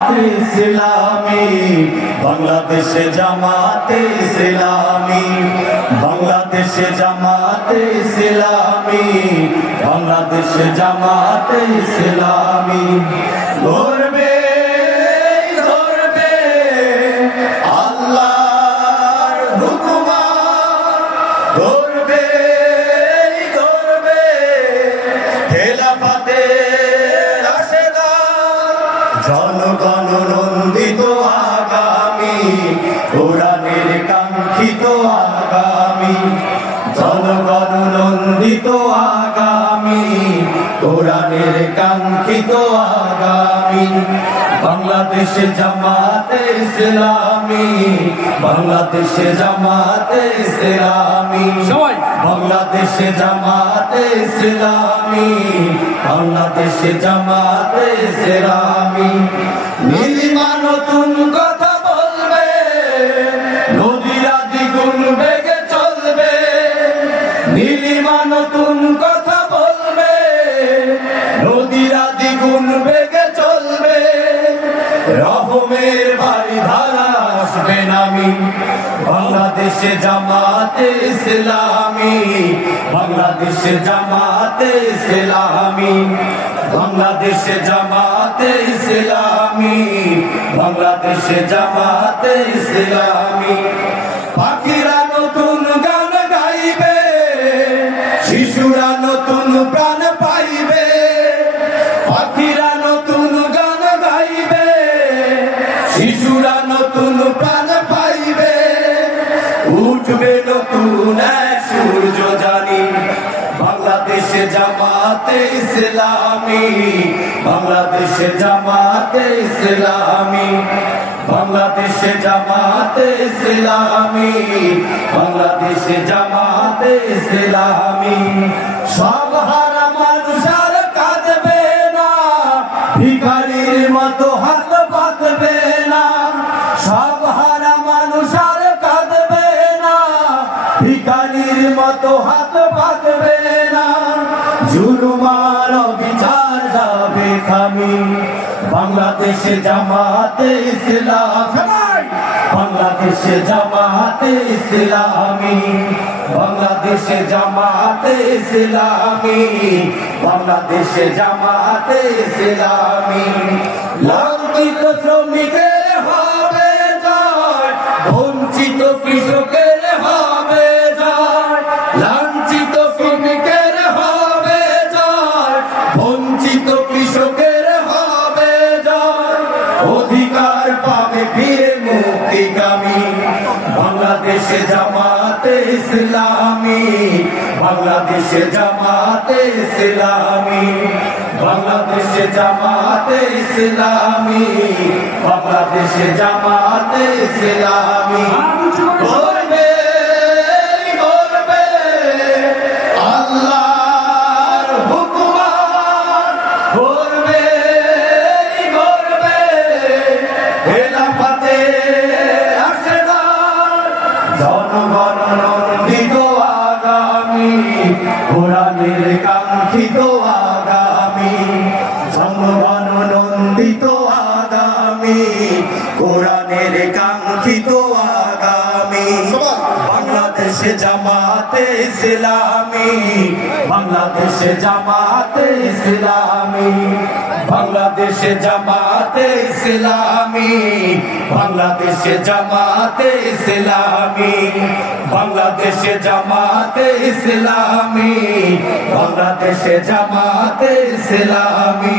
ইসলামী বাংলাদেশে জামাতে ইসলামী, বাংলাদেশে জামাতে ইসলামী, বাংলাদেশে জামাতে ইসলামী। ধরবে ধরবে আল্লাহর হুকুমাত, ধরবে ধরবে খেলাফতের রাশেদাত, জনগণ নন্দিত আগামী, কোরআনের কাঙ্ক্ষিত আগামী, জনগণ নন্দিত আগামী, কোরআনের কাঙ্ক্ষিত আগামী। বাংলাদেশে জামাতে ইসলামী, বাংলাদেশে জামাতে ইসলামী, বাংলাদেশে জামাতে ইসলামী, বাংলাদেশে জামাতে ইসলামী। নীলিমা নতুন কথা বলবে, নদীরা দ্বিগুণ বেগে চলবে। নীলিমা নতুন কথা বলবে, নদীরা দ্বিগুণ বেগে চলবে। রহমের বাড়ি ধারা আসবে নামি, বাংলাদেশে জামাতে ইসলামী, বাংলাদেশে জামাতে ইসলামী, বাংলাদেশে জামাতে ইসলামী, বাংলাদেশে জামাতে ইসলামী। পাখিরা নতুন গান গাইবে, শিশুরা নতুন প্রাণ পাইবে। পাখিরা নতুন গান গাইবে, শিশুরা নতুন প্রাণ পাইবে। উঠবে নতুন এক সূর্য জানি, বাংলাদেশে জামাতে ইসলামী, বাংলাদেশে জামাতে ইসলামী, বাংলাদেশে জামাতে ইসলামী, বাংলাদেশে জামাতে ইসলামী। সব হারা মানুষ আর কাঁদবে না, ভিখারির মতো হাত পাতবে না। সব হারা মানুষ আর কাঁদবে না, ভিখারির মতো হাত পাতবে না। জুলুমার বিচার যাবে থামি, বাংলাদেশে জামাতে ইসলামী, বাংলাদেশে জামাতে ইসলামী, বাংলাদেশে জামাতে ইসলামী, বাংলাদেশে জামাতে ইসলামী। লাঞ্ছিত শ্রমিকের হবে জয়, বঞ্চিত কৃষকের হবে জয়। লাঞ্ছিত শ্রমিকের হবে জয়, বঞ্চিত কৃষকের হবে জয়। অধিকার পাবে ফিরে মুক্তিকামী, বাংলাদেশে জামাতে ইসলামী, বাংলাদেশে জামাতে ইসলামী, বাংলাদেশে জামাতে ইসলামী, বাংলাদেশে জামাতে ইসলামী। করবে করবে আল্লাহর হুকুমাত, করবে করবে খেলাফতের রাশেদাত, জনগণ নন্দিত আগামী, কোরআনের কাঙ্ক্ষিত আগামী, জনগণ নন্দিত আগামী, কোরআনের কাঙ্ক্ষিত আগামী। বাংলাদেশে জামাতে ইসলামী, বাংলাদেশে জামাতে ইসলামী, বাংলাদেশে জামাতে ইসলামী, বাংলাদেশে জামাতে ইসলামী, বাংলাদেশে জামাতে ইসলামী, বাংলাদেশে জামাতে ইসলামী।